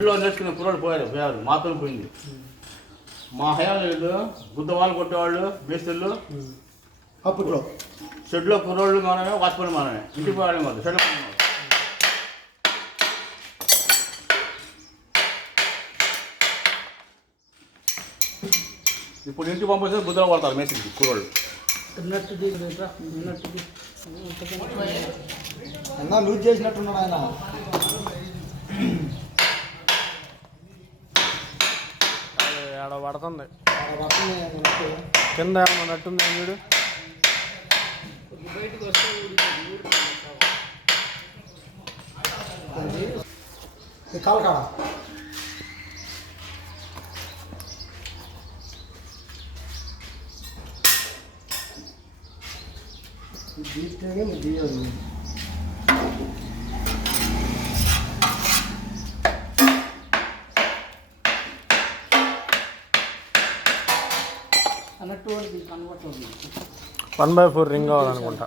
నేర్చుకునే కుర్రాడు పోయారు మాతో పోయింది. మా హయాంలో గుద్దవాళ్ళు కొట్టేవాళ్ళు మేస్త్రులు అప్పట్లో షెడ్లో కుర్రోళ్ళు మనమే, వాచ్పల్లి మనమే, ఇంటికి పోయాలి మాకు షెడ్లో. ఇప్పుడు ఇంటికి పంపిస్తే గుద్దలు పడతారు మేస్త్రికి కుర్రోళ్ళు. అన్నా లూజ్ చేసినట్టున్నాడు ఆయన. ఆడ పడుతుంది కింద ఏమన్నా నట్టుంది వీడు. కాలకాడ అన్నట్టు 1/4 రింగ్ కావాలనుకుంటా.